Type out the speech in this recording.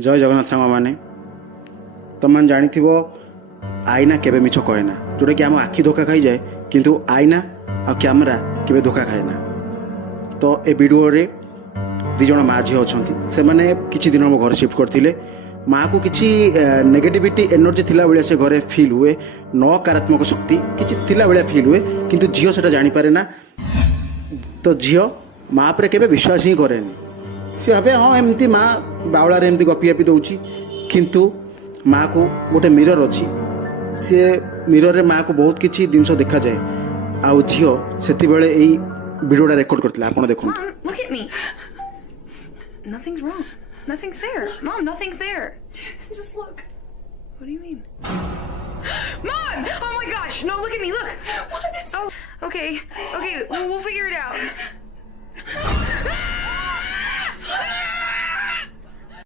जय जगन्नाथ सांग मैंने तुम जानी आईना केबे मिछ कहे ना जोटा कि आम आखि धोखा खाई जाए किंतु आईना आ कैमेरा केबे धोखा खाए ना। तो ए वीडियो रे दिज माँ झी अच्छा से मैंने किसी दिन घर शिफ्ट करते माँ को किसी नेगेटिविटी एनर्जी थिला बेले से घरे फील हुए नकारात्मक शक्ति किसी थिला बेले फील हुए किंतु झील से जानी पारे ना। तो झील माँ पर केबे विश्वास ही करे सी भावे हाँ एमती माँ बावलार एमती गपी गपी दौची किंतु माँ को गोटे मिरर अच्छी सी मिरर रे माँ को बहुत किसी जिनस देखा जाए आउ झील से भिडियोटा रेकर्ड करते आप देखो। Look at me. Nothing's wrong. Nothing's there. Mom, nothing's there. Just look. What do you mean? Mom! Oh my gosh! No, look at me. Look. What is? Oh, okay. Okay, we'll figure it out.